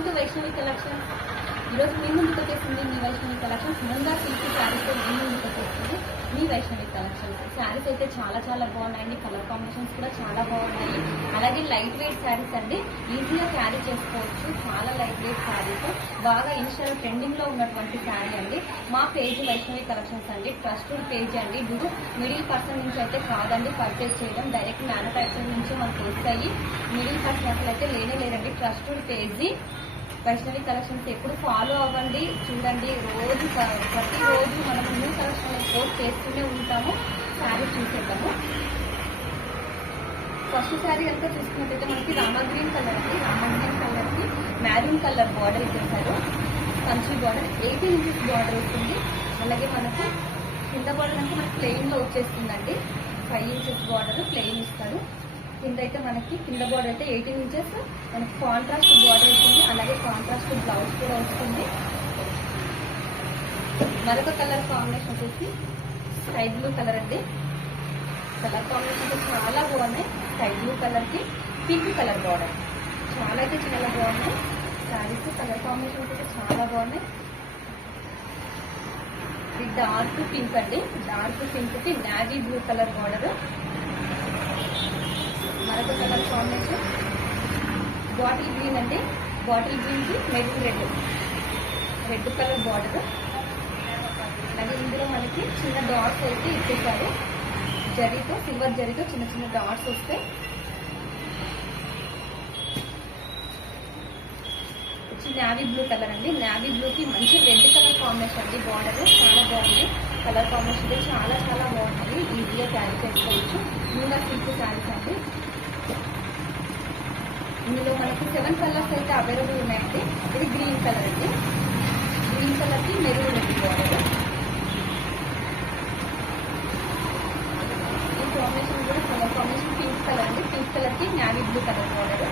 Welcome to Vaishnavi collection. ఈరోజు మీ ముందుకు వచ్చేసింది మీ వైష్ణవి కలెక్షన్స్. ముందుగా సిల్క్ శారీస్ మీ ముందుకు వచ్చేసింది మీ వైష్ణవి కలెక్షన్స్. శారీస్ అయితే చాలా చాలా బాగున్నాయండి. కలర్ కాంబినేషన్స్ కూడా చాలా బాగున్నాయి. అలాగే లైట్ వెయిట్ శారీస్ అండి, ఈజీగా క్యారీ చేసుకోవచ్చు. చాలా లైట్ వెయిట్ శారీస్, బాగా ఇన్స్టాల్ ట్రెండింగ్ లో ఉన్నటువంటి శారీ అండి. మా పేజ్ వైష్ణవి కలెక్షన్స్ అండి, ట్రస్టెడ్ పేజ్ అండి. ఇది మిడిల్ పర్సన్ నుంచి అయితే కాదండి పర్చేజ్ చేయడం, డైరెక్ట్ మ్యానుఫ్యాక్చరింగ్ నుంచి మనకు వస్తాయి. మిడిల్ పర్సన్ అసలు అయితే లేనే లేదండి. Trusted page Vaishnavi collections. ఎప్పుడు ఫాలో అవ్వండి, చూడండి. ప్రతిరోజు మనం న్యూ కలెక్షన్ పోస్ట్ చేస్తూనే ఉంటాము. శారీ చూసేద్దాము. ఫస్ట్ శారీ అంతా చూసుకున్నట్టయితే మనకి రామా గ్రీన్ కలర్ అండి. రామా గ్రీన్ కలర్ కి మ్యారూన్ కలర్ బార్డర్ ఇచ్చేసారు. కంచి బార్డర్ 18 ఇంచెస్ బార్డర్ వస్తుంది. అలాగే మనకు కింద బార్డర్ అంటే మనకి ప్లెయిన్ లో వచ్చేస్తుందండి. 5 ఇంచెస్ బార్డర్ ప్లెయిన్ ఇస్తారు. కింద అయితే మనకి కింద బార్డర్ అయితే 18 ఇంచెస్ మనకి కాంట్రాస్ట్ బార్డర్ వస్తుంది. అలాగే కాంట్రాస్ట్ బ్లౌజ్ కూడా వస్తుంది. మరొక కలర్ కాంబినేషన్ వచ్చేసి స్కై బ్లూ కలర్ అండి. కలర్ కాంబినేషన్ చాలా బాగున్నాయి. స్కై బ్లూ కలర్ కి పింక్ కలర్ బార్డర్ చాలా అయితే చాలా బాగున్నాయి. శారీస్ కలర్ కాంబినేషన్స్ అయితే చాలా బాగున్నాయి. ఇది డార్క్ పింక్ అండి. డార్క్ పింక్ కి నావీ బ్లూ కలర్ బార్డర్. మరొక కలర్ కాంబినేషన్ బాటిల్ గ్రీన్ అండి. బాటిల్ గ్రీన్ కి మెరూన్ రెడ్ కలర్ బార్డర్. అలాగే ఇందులో మనకి చిన్న డాట్స్ అయితే ఇచ్చేసారు. జరీతో, సిల్వర్ జరీతో చిన్న చిన్న డాట్స్ వస్తాయి. నావీ బ్లూ కలర్ అండి. నావీ బ్లూ కి మంచి రెడ్ కలర్ కాంబినేషన్ అండి. బార్డర్ చాలా బాగుంది. కలర్ కాంబినేషన్ చాలా చాలా బాగుంటుంది. ఈజీగా క్యారీ చేసుకోవచ్చు. న్యూగా సిల్క్ శారీస్ అండి. ఇందులో మనకి 7 కలర్స్ అయితే అవైలబుల్ ఉన్నాయండి. ఇది గ్రీన్ కలర్ అండి. గ్రీన్ కలర్ కి మెరూన్ రెడ్ బార్డర్. ఈ కాంబినేషన్ కూడా కలర్ కాంబినేషన్ పింక్ కలర్ అండి. పింక్ కలర్ కి నావీ బ్లూ కలర్ బార్డర్.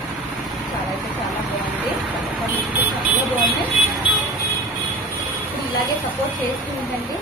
చాలా అయితే చాలా బాగుంది. కలర్ కాంబినేషన్ చాలా బాగున్నాయి. ఇప్పుడు ఇలాగే సపోర్ట్ చేస్తూ ఉండండి.